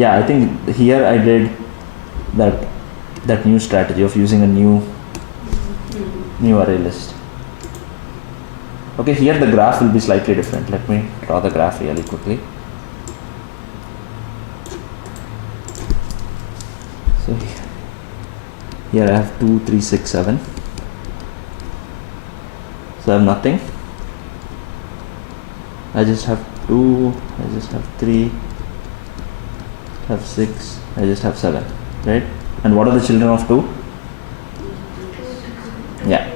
Yeah, I think here I did that new strategy of using a new array list. Okay, here the graph will be slightly different. Let me draw the graph really quickly. So here I have 2, 3, 6, 7. So I have nothing. I just have 2, I just have 3, I have 6, I just have 7, right? And what are the children of 2? Yeah,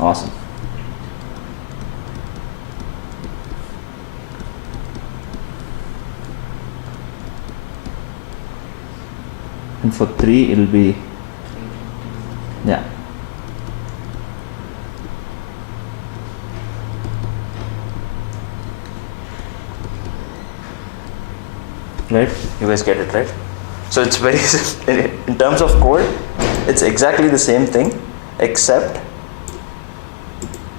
awesome. And for 3 it will be, yeah. Right? You guys get it, right? So it's very, in terms of code, it's exactly the same thing, except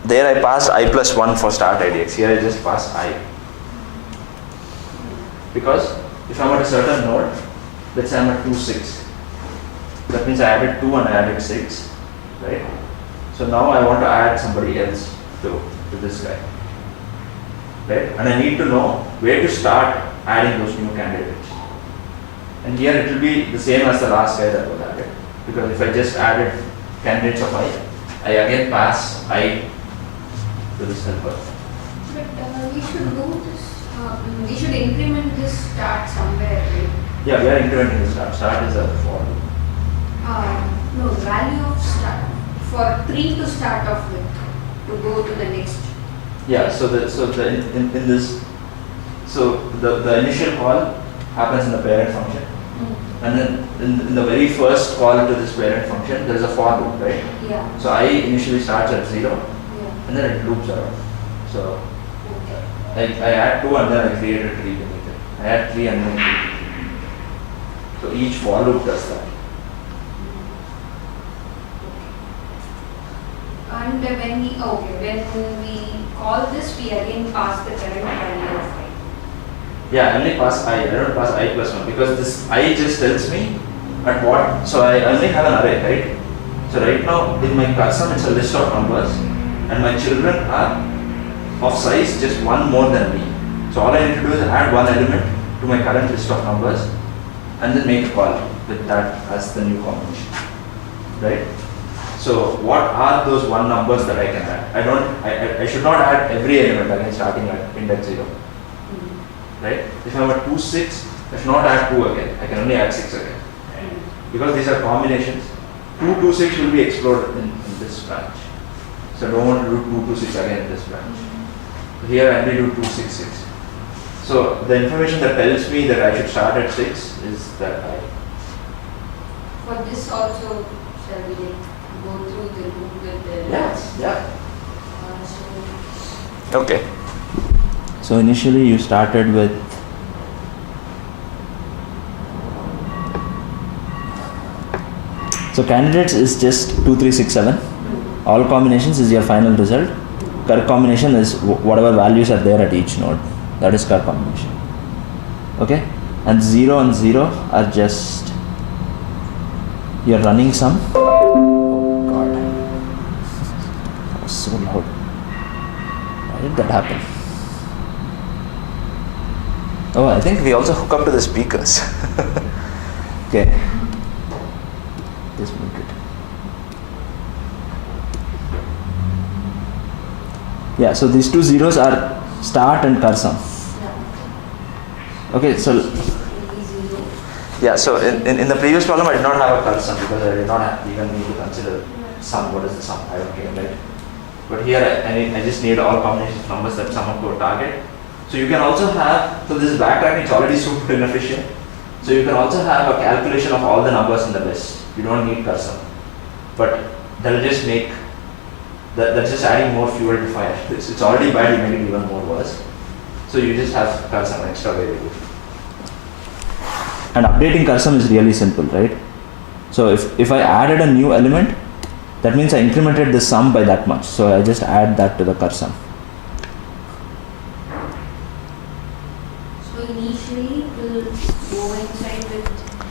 there I passed I plus 1 for start IDX. Here I just pass I. Because if I'm at a certain node, let's say I'm at 2, 6. That means I added 2 and I added 6, right? So now I want to add somebody else to this guy, right? And I need to know where to start adding those new candidates. And here it will be the same as the last guy that was added. Because if I just added candidates of I again pass I to this helper. But we should do this, we should increment this start somewhere, right? Yeah, we are incrementing the start. Start is a for. No, value of start. For 3 to start off with, to go to the next. Yeah, so in this, so the initial call happens in the parent function. And then in the very first call to this parent function, there is a for loop, right? Yeah. So I initially starts at 0, Yeah. and then it loops around. So Okay. I add 2 and then I create a tree beneath it. I add 3 and then I create a tree. So each for loop does that. And when we call this, we again pass the current value of I. Yeah, I only pass I don't pass I plus 1 because this I just tells me at what. So I only have an array, right? So right now in my custom it's a list of numbers and my children are of size just one more than me. So all I need to do is add one element to my current list of numbers and then make a call with that as the new combination, right? So what are those one numbers that I can add? I should not add every element again starting at index 0. Right? If I'm at 2, 6, I should not add 2 again. I can only add 6 again. Because these are combinations. 2, 2, 6 will be explored in this branch. So I don't want to do 2, 2, 6 again in this branch. So here I only do 2, 6, 6. So the information that tells me that I should start at 6 is that I. For this also, shall we go through the loop with the Yes, yeah. so Okay. So initially you started with so candidates is just 2, 3, 6, 7. All combinations is your final result. Curve combination is whatever values are there at each node. That is curve combination. Okay? And 0 and 0 are just you're running some. Oh god. That was so loud. Why did that happen? Oh, I think we also hook up to the speakers. Okay. Just make it. Yeah, so these two zeros are start and cursor. Okay, so yeah, so in the previous problem I did not have a cursor because I did not even need to consider sum. What is the sum? I don't care, right? But here I just need all combinations of numbers that sum up to a target. So you can also have, so this backtracking is already super inefficient. So you can also have a calculation of all the numbers in the list. You don't need cursor. But that will just make, that's just adding more fuel to fire. It's already bad, you make it even more worse. So you just have cursor, an extra variable. And updating cursor is really simple, right? So if I added a new element, that means I incremented the sum by that much. So I just add that to the cursor. initially it will go and inside with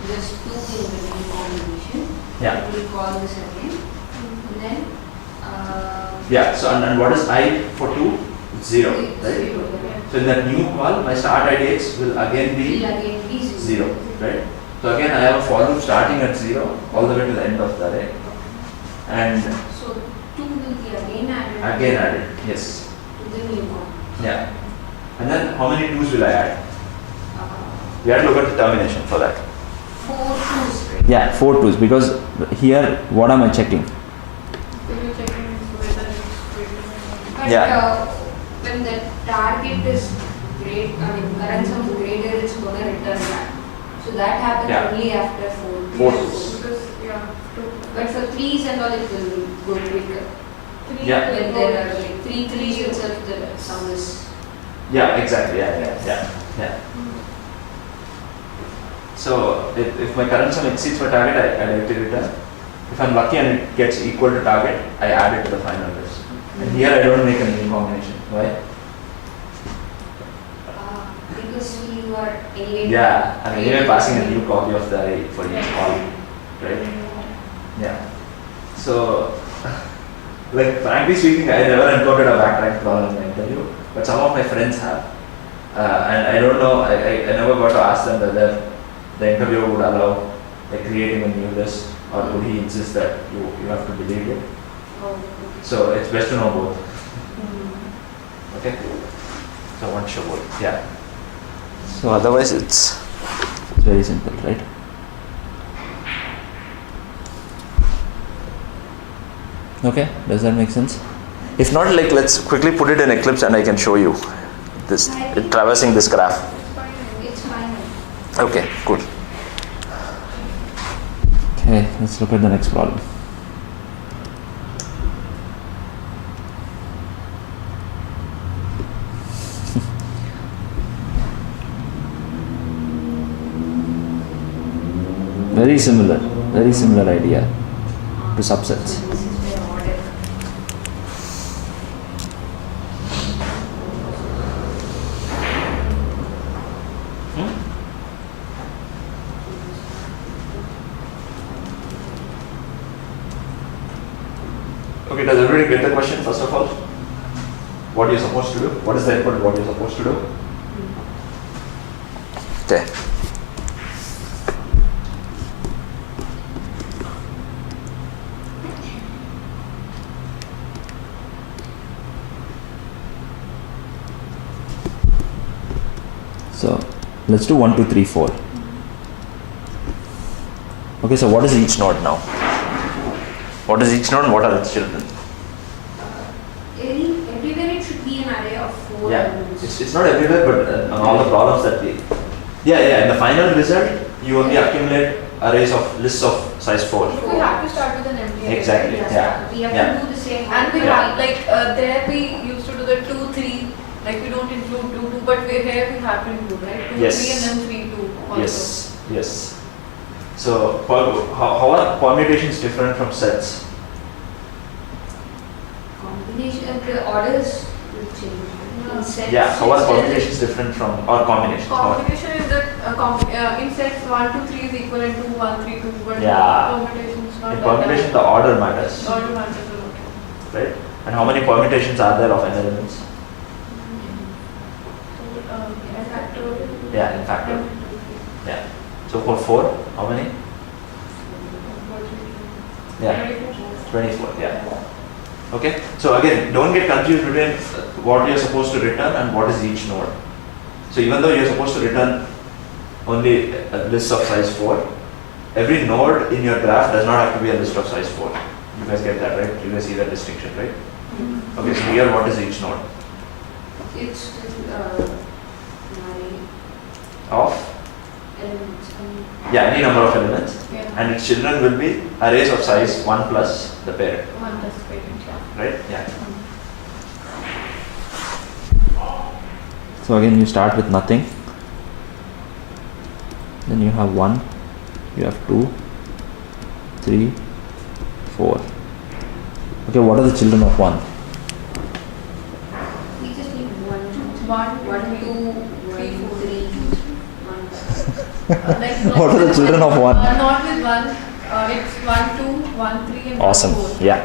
just 2 in the main combination. Yeah. We'll call this again. And then Yeah, so and what is I for 2? 0, right? 0. So in that new call, my start IDX will again be Will again be 0, right? So again I have a for loop starting at 0 all the way to the end of the array. And So 2 will be again added. again added, yes. To the new one. Yeah. And then how many 2's will I add? Uh, We have to look at the termination for that. 4 2's, right? Yeah, 4 2's because here what am I checking? But Yeah. When the target is current sum greater, it's going to return back. So that happens Yeah. only after 4. 4 2's. 2's. But for 3's and all, it will go quicker. Yeah. When there are like 3 3's itself, the sum is. Yeah, exactly. Yeah. So if my current sum exceeds my target, I directly return. If I'm lucky and it gets equal to target, I add it to the final list. And here I don't make a new combination. Why? Because you are anyway. Yeah, I'm anyway passing a new copy of the array for each column, right? Yeah. So, like frankly speaking, I never encountered a backtrack problem in the interview, but some of my friends have. And I don't know, I never got to ask them whether the interviewer would allow like creating a new list or would he insist that you have to delete it. Oh, So it's best to know both. mm. Okay? So one show both. Yeah. So otherwise it's very simple, right? Okay, does that make sense? If not, like let's quickly put it in Eclipse and I can show you this traversing this graph. It's fine. Okay, good. Okay, let's look at the next problem. Very similar idea to subsets. This is their order. Okay, does everybody get the question first of all? What you're supposed to do? What is the input? What you're supposed to do? Okay. So let's do 1, 2, 3, 4. Okay, so what is each node now? What is each node and what are its children? Everywhere it should be an array of 4 Yeah, elements. it's not everywhere, but on all the problems that we. Yeah, in the final result, you only accumulate arrays of lists of size 4. We have to start with an empty array. Exactly. Yes, Yeah. We have Yeah. to do the same. And we Yeah. have like there we used to do the 2 3, like we don't include 2 2, but here we have to include, right? 2 Yes. 3 and then 3 2 also. Yes. So how are permutations different from sets? Combination, the orders will change. In sets, Yeah, how are it's still- permutations different from or combinations? Combination is that in sets 1 2 3 is equivalent to 1 3 2, but Yeah. permutation is not In like permutation, the order matters, that. Order matters a lot. right? And how many permutations are there of n elements? Factorial. Yeah, in factor. Yeah. So for 4, how many? Yeah. 24, yeah. Okay, so again, don't get confused between what you're supposed to return and what is each node. So even though you're supposed to return only a list of size 4, every node in your graph does not have to be a list of size 4. You guys get that, right? You guys see that distinction, right? Okay, so here what is each node? It's still an array Of? elements. Yeah, any number of elements. Yeah. And its children will be arrays of size 1 plus the parent, 1 plus parent, yeah. right? Yeah. So again, you start with nothing. Then you have 1, you have 2, 3, 4. Okay, what are the children of 1? We just need 1, 2, 1 1, 2, 3 3, 4. 3, 1. Not What are the with children of one? Not with one. It's 1, 2, 1, 3 and Awesome. 1, 4. Yeah.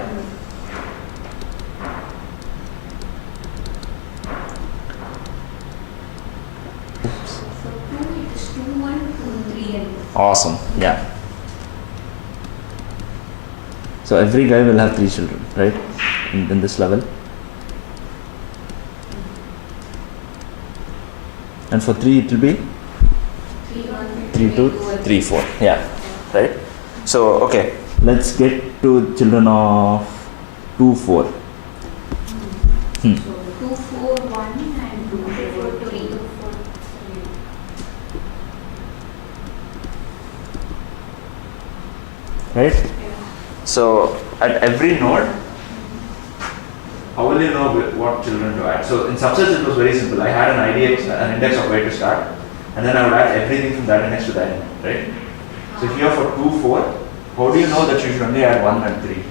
So for 2 it is 2, 1, 2, 3 and 4. Awesome. Yeah. So every guy will have 3 children, right? In this level. And for 3 it will be 3, 1, 3, 2, 3, 4. Yeah. Right? So, okay. Let's get to children of 2, 4. Hmm. So 2, 4, 1 and 2, 4, 3. Right? So, at every node, how will you know what children to add? So, in subsets it was very simple. I had an IDX, an index of where to start, and then I would add everything from that index to that index, right? So, if you are for 2, 4, how do you know that you should only add 1 and 3?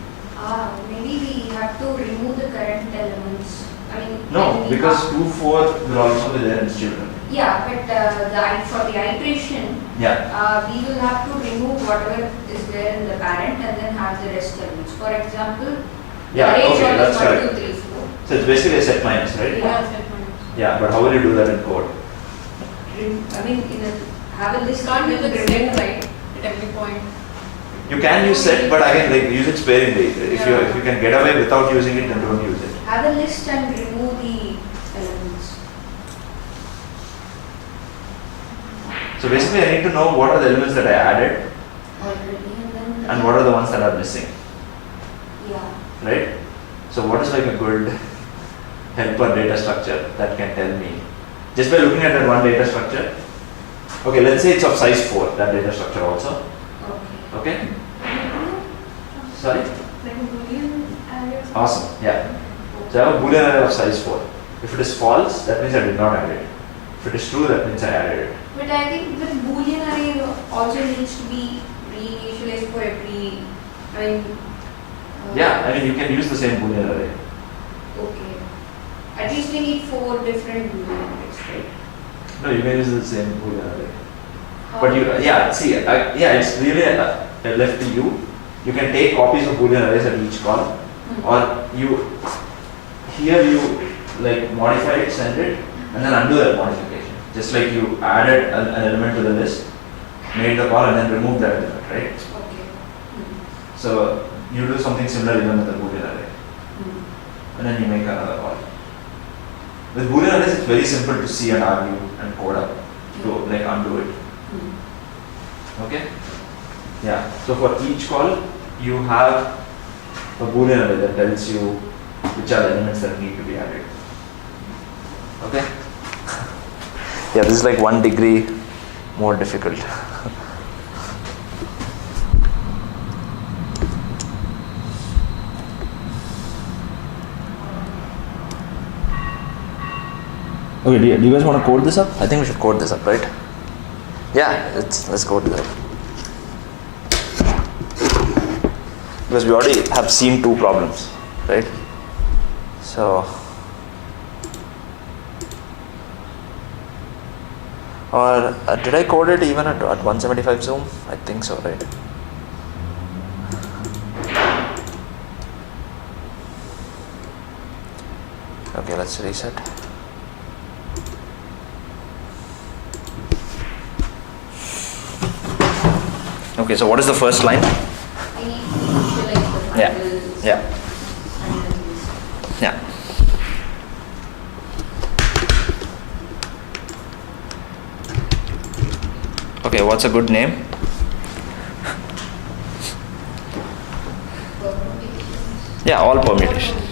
Maybe we have to remove the current elements. I mean, No, when we because have- 2, 4 will also be there in its children. Yeah, but for the iteration, Yeah. we will have to remove whatever is there in the parent and then have the rest elements. For example, Yeah, the range okay, one that's is 1, correct. 2, 3, 4. So, it's basically a set minus, right? Yeah, set minus. Yeah, but how will you do that in code? I mean, have a You list can't use and it remove. set right at every point. You can use set, but again, like use it sparingly. If you can get away without using it, then don't use it. Have a list and remove the elements. So basically, I need to know what are the elements that I added Already and then. and what are the ones that are missing, Yeah. right? So what is like a good helper data structure that can tell me? Just by looking at that one data structure. Okay, let's say it's of size 4, that data structure also. Okay. Okay? Sorry? Like a Boolean array. Awesome, yeah. So I have a Boolean array of size 4. If it is false, that means I did not add it. If it is true, that means I added it. But I think the Boolean array also needs to be reinitialized for every. I mean. Yeah, I mean you can use the same Boolean array. Okay. At least we need 4 different Boolean arrays, right? No, you can use the same Boolean array. But you, yeah, see, yeah, it's really left to you. You can take copies of Boolean arrays at each call, or here you like modify it, send it, and then undo that modification. Just like you added an element to the list, made the call, and then removed that element, right? Okay. So you do something similar even with the Boolean array, and then you make another call. With Boolean arrays, it's very simple to see and argue and code up to like undo it. Okay? Yeah. So for each call, you have a Boolean array that tells you which are the elements that need to be added. Okay? Yeah, this is like 1 degree more difficult. Okay, do you guys want to code this up? I think we should code this up, right? Yeah, let's code this up. Because we already have seen 2 problems, right? So, or did I code it even at 175 zoom? I think so, right? Okay, let's reset. Okay, so what is the first line? We need to initialize the Yeah. variables Yeah. and then this. Yeah. Okay, what's a good name? Permutations. Yeah, all permutations.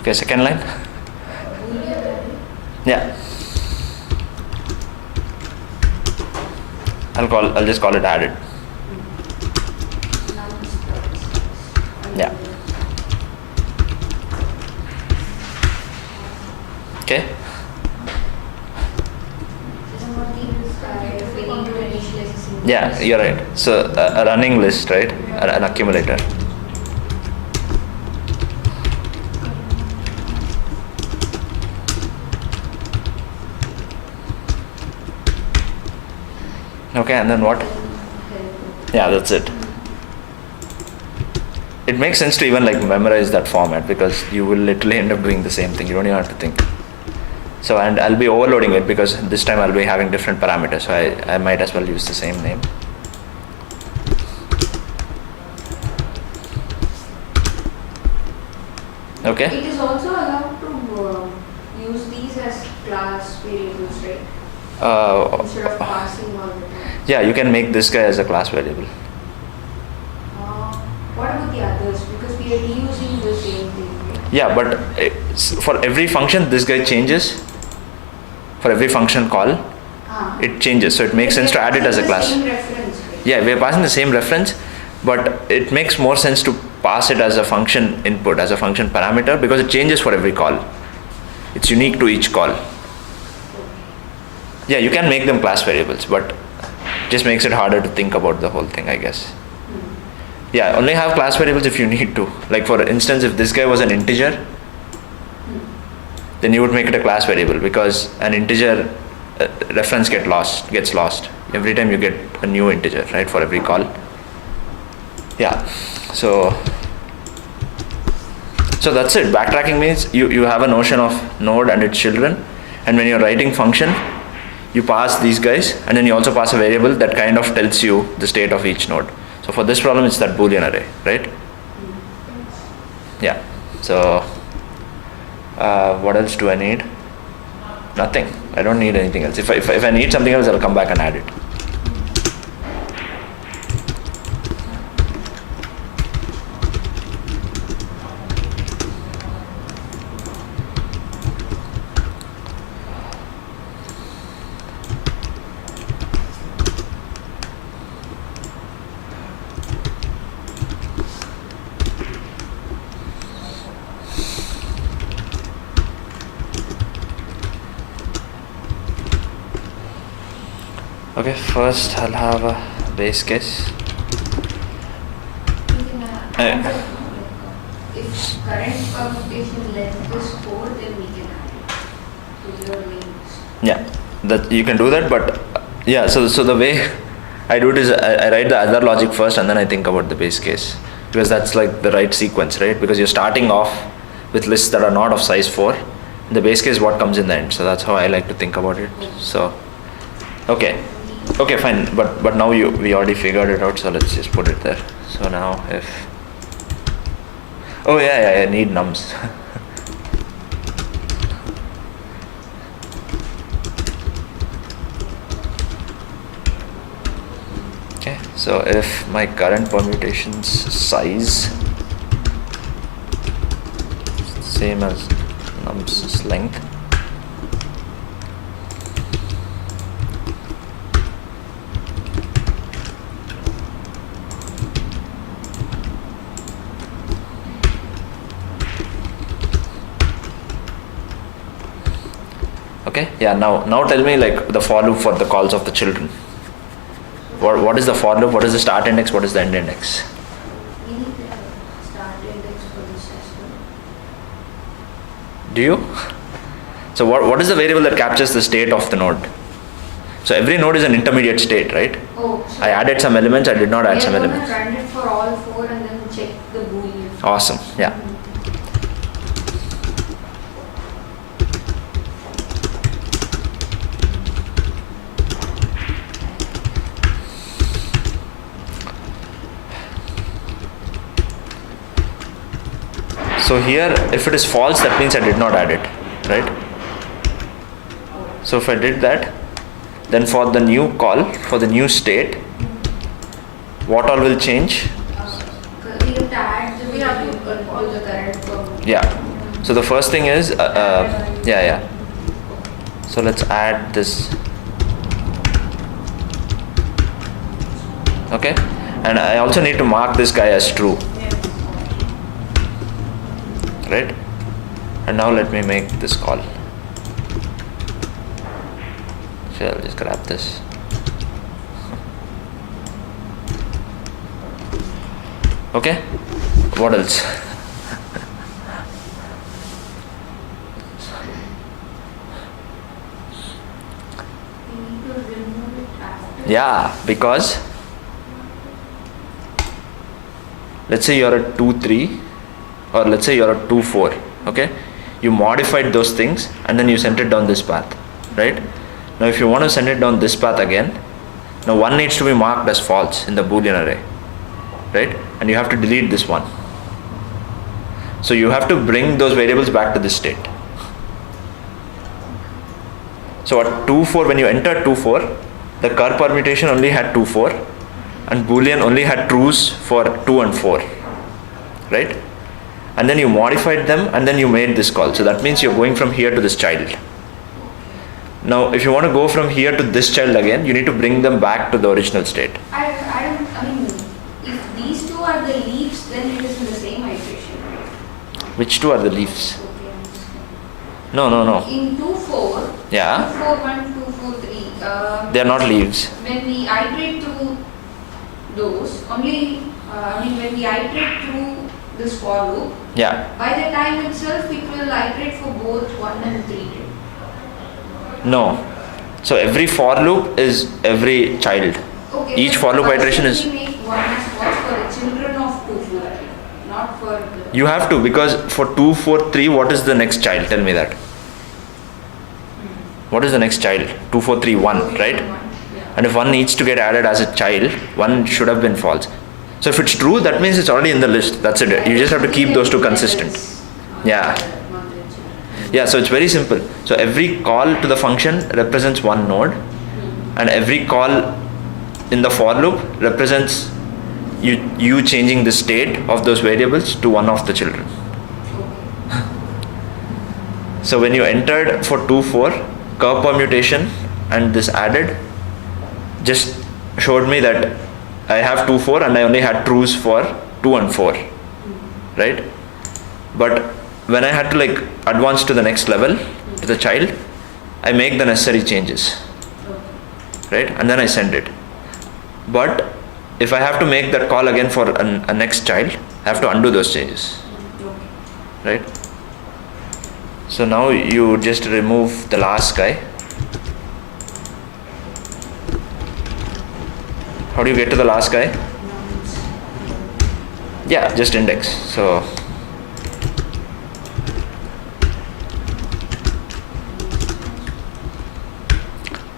Okay, second line. Boolean array. Yeah. I'll just call it added. Yeah. Okay. If we need to initialize a single Yeah, list. you're right. So a running list, right? An accumulator. Okay, and then what? Help. Yeah, that's it. It makes sense to even like memorize that format because you will literally end up doing the same thing. You don't even have to think. So, and I'll be overloading it because this time I'll be having different parameters. So I might as well use the same name. Okay. It is also allowed to use these as class variables, right? Instead of passing all the time. Yeah, you can make this guy as a class variable. What about the others? Because we are reusing the same thing, right? Yeah, but for every function, this guy changes. For every function call, it changes. So it makes sense to add it as a class. Same reference, right? Yeah, we are passing the same reference, but it makes more sense to pass it as a function input, as a function parameter, because it changes for every call. It's unique to each call. Yeah, you can make them class variables, but it just makes it harder to think about the whole thing, I guess. Yeah, only have class variables if you need to. Like for instance, if this guy was an integer, then you would make it a class variable because an integer reference gets lost every time you get a new integer, right? For every call. Yeah, so that's it. Backtracking means you have a notion of node and its children, and when you're writing function, you pass these guys, and then you also pass a variable that kind of tells you the state of each node. So for this problem, it's that Boolean array, right? Yeah. So what else do I need? Nothing. I don't need anything else. If I need something else, I'll come back and add it. Okay, first I'll have a base case. We can add it. If current permutation length is 4, then we can add it to your main list. Yeah, that you can do that, but yeah. So the way I do it is I write the other logic first, and then I think about the base case because that's like the right sequence, right? Because you're starting off with lists that are not of size 4. The base case is what comes in the end. So that's how I like to think about it. So okay, fine. But now we already figured it out. So let's just put it there. So now if I need nums. Okay, so if my current permutation's size same as num's length, okay, yeah, now tell me like the for loop for the calls of the children. What is the for loop? What is the start index? What is the end index? We need the start index for this as well. Do you? So what is the variable that captures the state of the node? So every node is an intermediate state, right? Oh, so I added some elements, I did not add some we are elements. going to run it for all 4 and then check the Boolean. Awesome, yeah. So here, if it is false, that means I did not add it, right? So if I did that, then for the new call, for the new state, what all will change? We have to add the variable to the current permutation. Yeah. So the first thing is, yeah. So let's add this. Okay. And I also need to mark this guy as true. Right? And now let me make this call. So I'll just grab this. Okay? What else? We need to remove it after Yeah, because let's say you're a 2-3 or let's say you're a 2-4, okay? You modified those things and then you sent it down this path, right? Now if you want to send it down this path again, now 1 needs to be marked as false in the Boolean array, right? And you have to delete this 1. So you have to bring those variables back to this state. So at 2-4, when you entered 2-4, the Kerr permutation only had 2-4 and Boolean only had trues for 2 and 4, right? And then you modified them and then you made this call. So that means you're going from here to this child. Now if you want to go from here to this child again, you need to bring them back to the original state. I mean, if these two are the leaves, then it is in the same iteration, right? Which two are the leaves? Okay, I'm just No. in 2-4, Yeah. 2-4-1, 2-4-3, They are not leaves. when we iterate through those, only, when we iterate through this for loop, Yeah. by the time itself it will iterate for both 1 and 3. No. So every for loop is every child. Okay, Each but for loop why iteration should is. we make 1 as false for the children of 2-4, not for the... You have to, because for 2-4-3, what is the next child? Tell me that. What is the next child? 2-4-3-1, right? Yeah. And if 1 needs to get added as a child, 1 should have been false. So if it's true, that means it's already in the list. That's it. You just have to keep those two consistent. Yeah. Yeah, so it's very simple. So every call to the function represents 1 node, and every call in the for loop represents you changing the state of those variables to one of the children. So when you entered for 2-4, Kerr permutation and this added just showed me that I have 2-4 and I only had trues for 2 and 4, right? But when I had to like advance to the next level, to the child, I make the necessary changes, right? And then I send it. But if I have to make that call again for a next child, I have to undo those changes, right? So now you just remove the last guy. How do you get to the last guy? Yeah, just index. So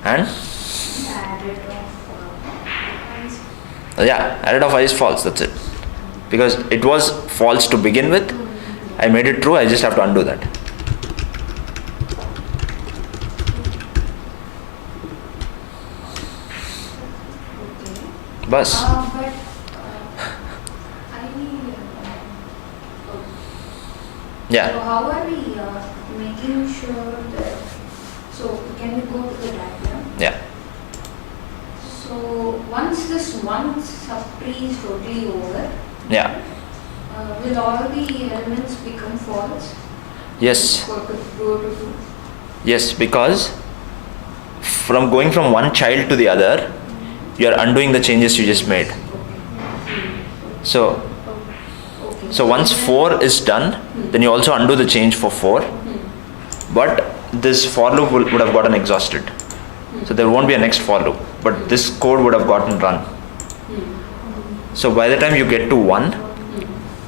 and yeah, added of I is false, that's it. Because it was false to begin with, I made it true, I just have to undo that. Bus. But Yeah. So how are we making sure that, so can we go to the diagram? Yeah. So once this one subtree is totally over, Yeah. will all the elements become false? Yes. Go to 2. Yes, because from going from one child to the other, you are undoing the changes you just made. So once 4 is done, then you also undo the change for 4. But this for loop would have gotten exhausted. So there won't be a next for loop. But this code would have gotten run. So by the time you get to 1,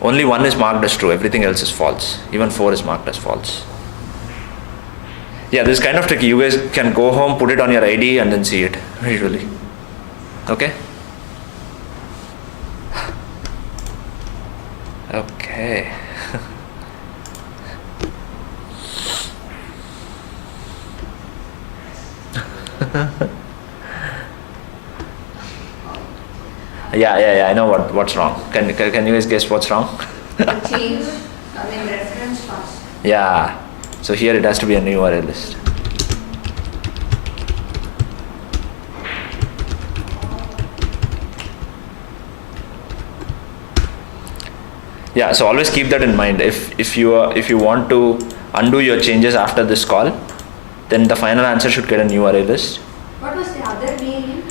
only 1 is marked as true, everything else is false. Even 4 is marked as false. Yeah, this is kind of tricky. You guys can go home, put it on your ID and then see it visually. Okay? Okay. Yeah, I know what's wrong. Can you guys guess what's wrong? Change, reference pass. Yeah. So here it has to be a new array list. Yeah, so always keep that in mind. If you want to undo your changes after this call, then the final answer should get a new array list. What was the other variant?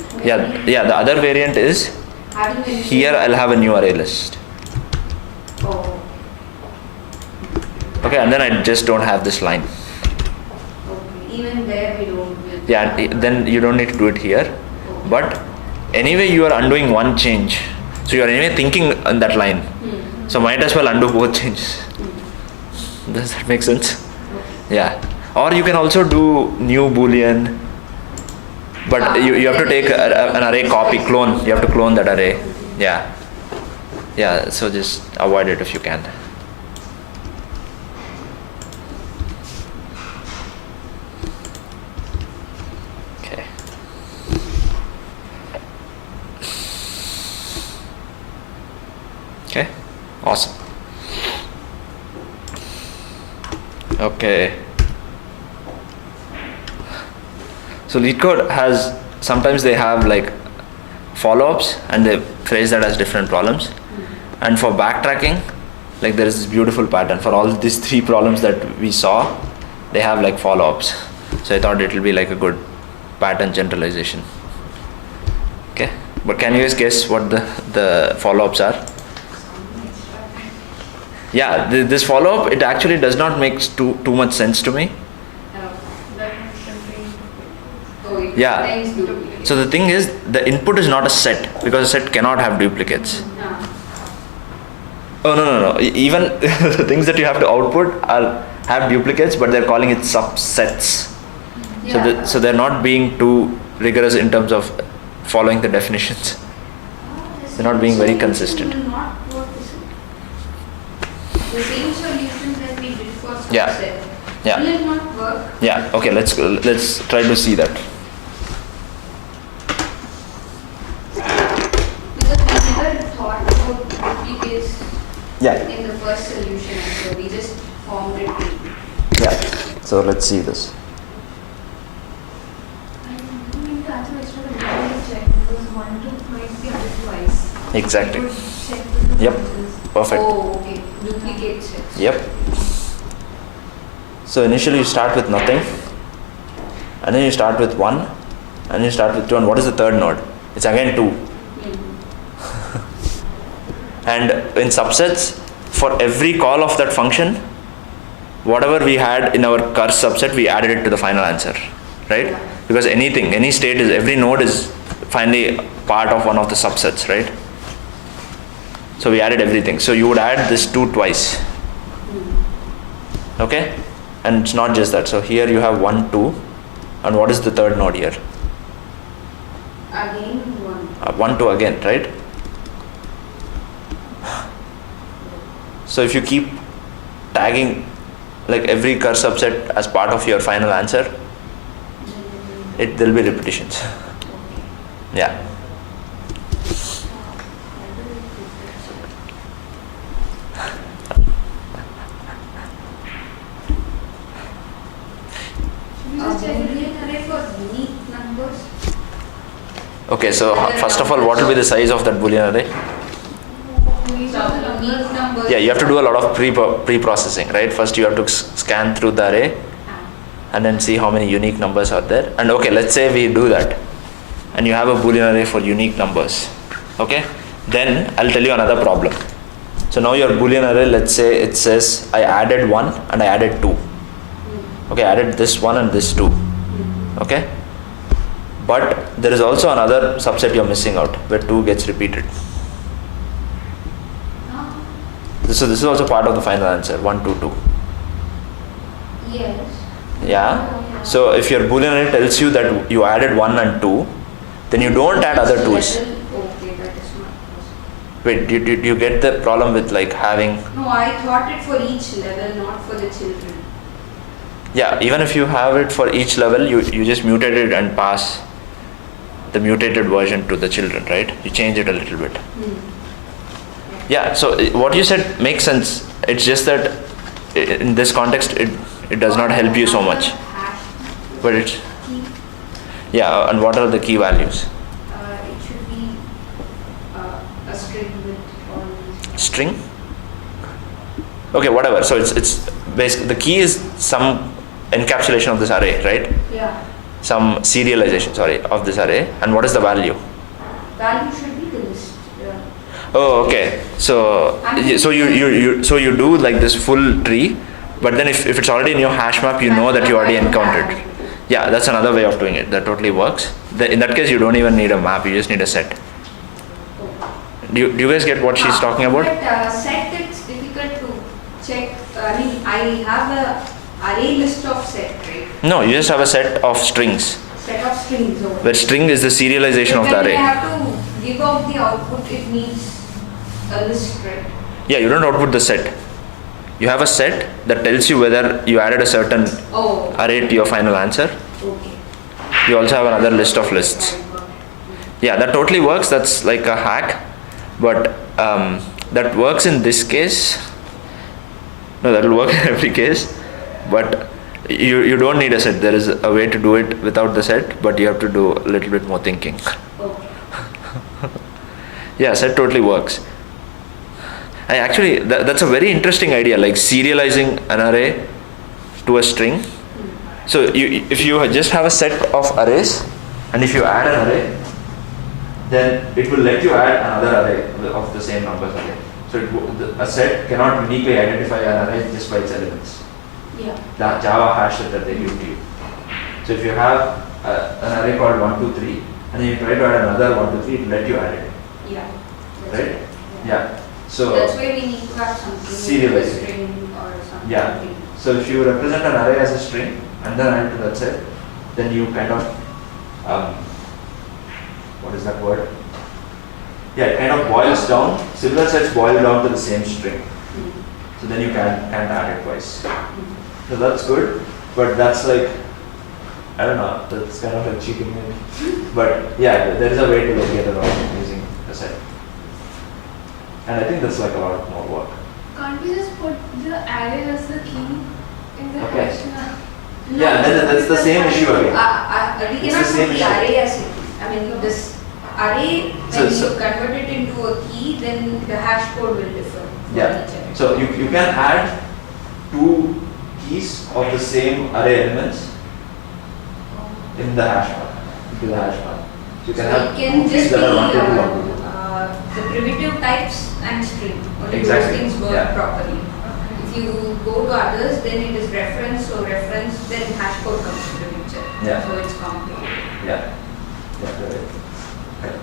Yeah, the other variant is Having a here I'll have a new array list. Oh, Okay, and then I just don't have this line. okay. Even there we don't. Yeah, then you don't need to do it here. but anyway you are undoing one change. So you are anyway thinking on that line. So might as well undo both changes. Does that make sense? Yeah. Or you can also do new Boolean, but you have to take an array copy, clone. You have to clone that array. Yeah. Yeah, so just avoid it if you can. Okay. Okay, awesome. Okay. So LeetCode has, sometimes they have like follow-ups and they phrase that as different problems. And for backtracking, like there is this beautiful pattern. For all these 3 problems that we saw, they have like follow-ups. So I thought it will be like a good pattern generalization. Okay, but can you guys guess what the follow-ups are? Yeah, this follow-up, it actually does not make too much sense to me. Yeah. So the thing is, the input is not a set, because a set cannot have duplicates. Oh no. Even the things that you have to output have duplicates, but they're calling it subsets. So they're not being too rigorous in terms of following the definitions. They're not being very consistent. The same solution that we did for subset. Yeah. Will it not work? Yeah. Okay. Let's try to see that. Because we never thought about duplicates Yeah. in the first solution, so we just formed it. Yeah. So let's see this. I need to answer extra the check because 1, 2 might be added twice. Exactly. You could check with the Yep. functions. Perfect. Oh, okay. Duplicate sets. Yep. So initially you start with nothing, and then you start with 1, and you start with 2, and what is the third node? It's again 2. And in subsets, for every call of that function, whatever we had in our curse subset, we added it to the final answer, right? Because any state is, every node is finally part of one of the subsets, right? So we added everything. So you would add this 2 twice. Okay? And it's not just that. So here you have 1, 2. And what is the third node here? Again 1. 1, 2 again, right? So if you keep tagging like every curse subset as part of your final answer, there'll be repetitions. Yeah. Boolean array for unique numbers. Okay, so first of all, what will be the size of that Boolean array? Unique numbers. Yeah, you have to do a lot of pre-processing, right? First you have to scan through the array and then see how many unique numbers are there. And okay, let's say we do that and you have a Boolean array for unique numbers. Okay, then I'll tell you another problem. So now your Boolean array, let's say it says I added 1 and I added 2. Okay, I added this 1 and this 2. Okay, but there is also another subset you're missing out where 2 gets repeated. So this is also part of the final answer, 1, 2, 2. Yes. Yeah. So if your Boolean array tells you that you added 1 and 2, then you don't add other 2's. Okay, that is not possible. Wait, did you get the problem with like having? No, I thought it for each level, not for the children. Yeah, even if you have it for each level, you just mutate it and pass the mutated version to the children, right? You change it a little bit. Yeah, so what you said makes sense. It's just that in this context, it does not help you so much. But it's, Key. yeah, and what are the key values? It should be a string with all these. String? Okay, whatever. So it's basically, the key is some encapsulation of this array, right? Yeah. Some serialization, of this array. And what is the value? Value should be the list. Yeah. Oh, okay. So you do like this full tree, but then if it's already in your hash map, you know that you already encountered. Yeah, that's another way of doing it. That totally works. In that case, you don't even need a map. You just need a set. Do you guys get what she's talking about? But set, it's difficult to check. I mean, I have a array list of set, right? No, you just have a set of strings. Set of strings over. Where string is the serialization of the When I array. have to give out the output, it needs a list, right? Yeah, you don't output the set. You have a set that tells you whether you added a certain Oh, array to your final answer. okay. You also have another list of lists. Yeah, that totally works. That's like a hack. But that works in this case. No, that will work in every case. But you don't need a set. There is a way to do it without the set, but you have to do a little bit more thinking. Okay. Yeah, set totally works. That's a very interesting idea, like serializing an array to a string. So if you just have a set of arrays, and if you add an array, then it will let you add another array of the same numbers again. So a set cannot uniquely identify an array just by its elements. Yeah. The Java hash that they give to you. So if you have an array called 1, 2, 3, and then you try to add another 1, 2, 3, it will let you add it. Yeah. That's Right? it. Yeah. So That's why we need to have something Serialization. like a string or something. Yeah. So if you represent an array as a string and then add to that set, then you kind of what is that word? Yeah, it kind of boils down. Similar sets boil down to the same string. So then you can't add it twice. So that's good, but that's like, I don't know, that's kind of like cheating maybe. But yeah, there is a way to like get around using a set. And I think that's like a lot more work. Can't we just put the array as the key in the Okay. hash map? Yeah, then that's the same issue again. We It's cannot the same put the issue. array as a key. I mean, this array, So- when so- you convert it into a key, then the hash code will differ for Yeah. each array. So you can add two keys of the same array elements in the hash map, into the hash map. So you can So have it can two keys just that are be 1 to 2, 1 to 2. the primitive types and string. Only Exactly, those things work yeah. properly. If you go to others, then it is reference, so reference, then hash code comes to the picture. Yeah. So it's complicated. Yeah. Yeah, right. Okay.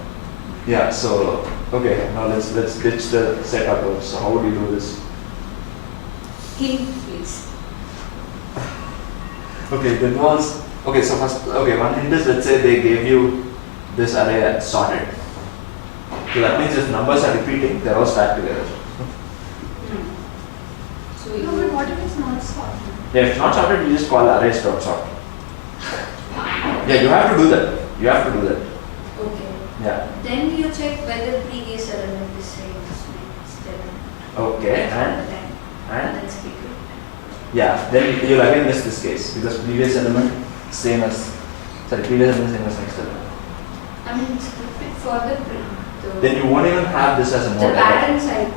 Yeah, so okay, now let's ditch the set approach. So how would you do this? Hint, please. Okay, then once so first one hint is, let's say they gave you this array sorted. So that means if numbers are repeating, they're all stacked together. So No, but what if it's not sorted? Yeah, if it's not sorted, you just call arrays.sort. Yeah, you have to do that. You have to do that. Okay. Yeah. Then you check whether previous element is same as next element. Okay, and That's bigger. yeah, then you'll again miss this case because previous element previous element same as next element. I mean, it's for the Then you won't even have this as a the mode. pattern side.